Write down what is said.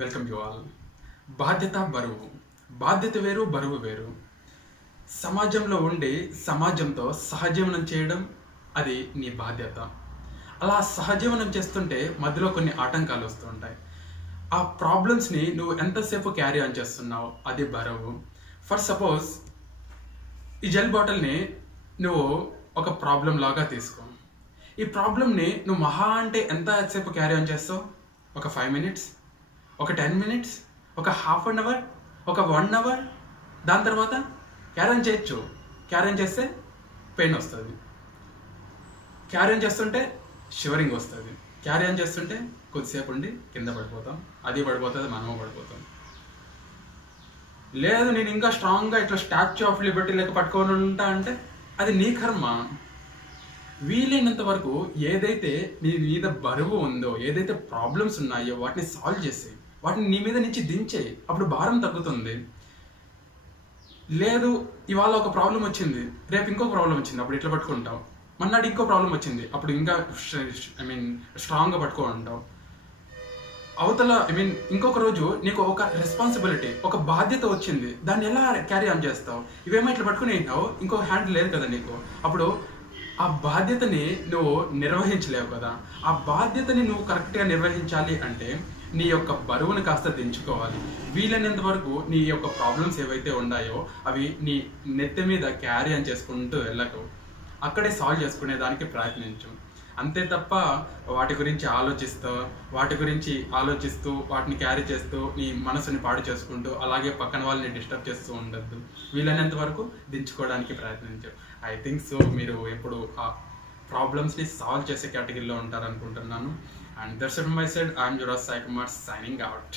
Welcome you all. బాధ్యత బరువు. బాధ్యత వేరు, బరువు వేరు. సమాజంలో ఉండి సమాజంతో సహజీవనం చేయడం అది నీ బాధ్యత. అలా సహజీవనం చేస్తుంటే మధ్యలో కొన్ని ఆటంకాలు వస్తూ ఉంటాయి. ఆ ప్రాబ్లమ్స్ని నువ్వు ఎంతసేపు క్యారీ ఆన్ చేస్తున్నావు అది బరువు. ఫర్ సపోజ్ ఈ జెల్ బాటిల్ని నువ్వు ఒక ప్రాబ్లం లాగా తీసుకో. ఈ ప్రాబ్లమ్ని నువ్వు మహా అంటే ఎంతసేపు క్యారీ ఆన్ చేస్తావు? ఒక 5 minutes, ఒక 10 minutes, ఒక హాఫ్ అన్ అవర్, ఒక 1 hour. దాని తర్వాత క్యారీ ఆన్ చేయొచ్చు. క్యారీ ఆన్ చేస్తే పెయిన్ వస్తుంది, క్యారీ ఆన్ చేస్తుంటే షివరింగ్ వస్తుంది, క్యారీ ఆన్ చేస్తుంటే కొద్దిసేపు ఉండి కింద పడిపోతాం, అది పడిపోతుంది, మనము పడిపోతాం. లేదు నేను ఇంకా స్ట్రాంగ్గా ఇట్లా స్టాచ్యూ ఆఫ్ లిబర్టీ లెక్క పట్టుకొని ఉంటా అంటే అది నీ కర్మ. వీలైనంత వరకు ఏదైతే నీ మీద బరువు ఉందో, ఏదైతే ప్రాబ్లమ్స్ ఉన్నాయో వాటిని సాల్వ్ చేసి వాటిని నీ మీద నుంచి దించే, అప్పుడు భారం తగ్గుతుంది. లేదు ఇవాళ ఒక ప్రాబ్లం వచ్చింది, రేపు ఇంకో ప్రాబ్లం వచ్చింది, అప్పుడు ఇట్లా పట్టుకుంటావు. మన్నాడు ఇంకో ప్రాబ్లం వచ్చింది, అప్పుడు ఇంకా స్ట్రాంగ్గా పట్టుకుంటావు. అవతల ఇంకొక రోజు నీకు ఒక రెస్పాన్సిబిలిటీ, ఒక బాధ్యత వచ్చింది, దాన్ని ఎలా క్యారీ ఆన్ చేస్తావు? ఇవేమో ఇట్లా పట్టుకుని ఉంటావు, ఇంకో హ్యాండ్ లేదు కదా నీకు. అప్పుడు ఆ బాధ్యతని నువ్వు నిర్వహించలేవు కదా. ఆ బాధ్యతని నువ్వు కరెక్ట్గా నిర్వహించాలి అంటే నీ యొక్క బరువును కాస్త దించుకోవాలి. వీలైనంత వరకు నీ యొక్క ప్రాబ్లమ్స్ ఏవైతే ఉన్నాయో అవి నీ నెత్తి మీద క్యారీ ఆన్ చేసుకుంటూ వెళ్ళకు, అక్కడే సాల్వ్ చేసుకునే దానికి ప్రయత్నించు. అంతే తప్ప వాటి గురించి ఆలోచిస్తూ వాటిని క్యారీ చేస్తూ నీ మనసుని పాడు చేసుకుంటూ అలాగే పక్కన వాళ్ళని డిస్టర్బ్ చేస్తూ ఉండద్దు. వీలైనంత వరకు దించుకోవడానికి ప్రయత్నించు. ఐ థింక్ సో మీరు ఎప్పుడు ఆ ప్రాబ్లమ్స్ని సాల్వ్ చేసే కేటగిరీలో ఉంటారనుకుంటున్నాను. And that's it from my side. I'm Yuvraj Sai Kumar signing out.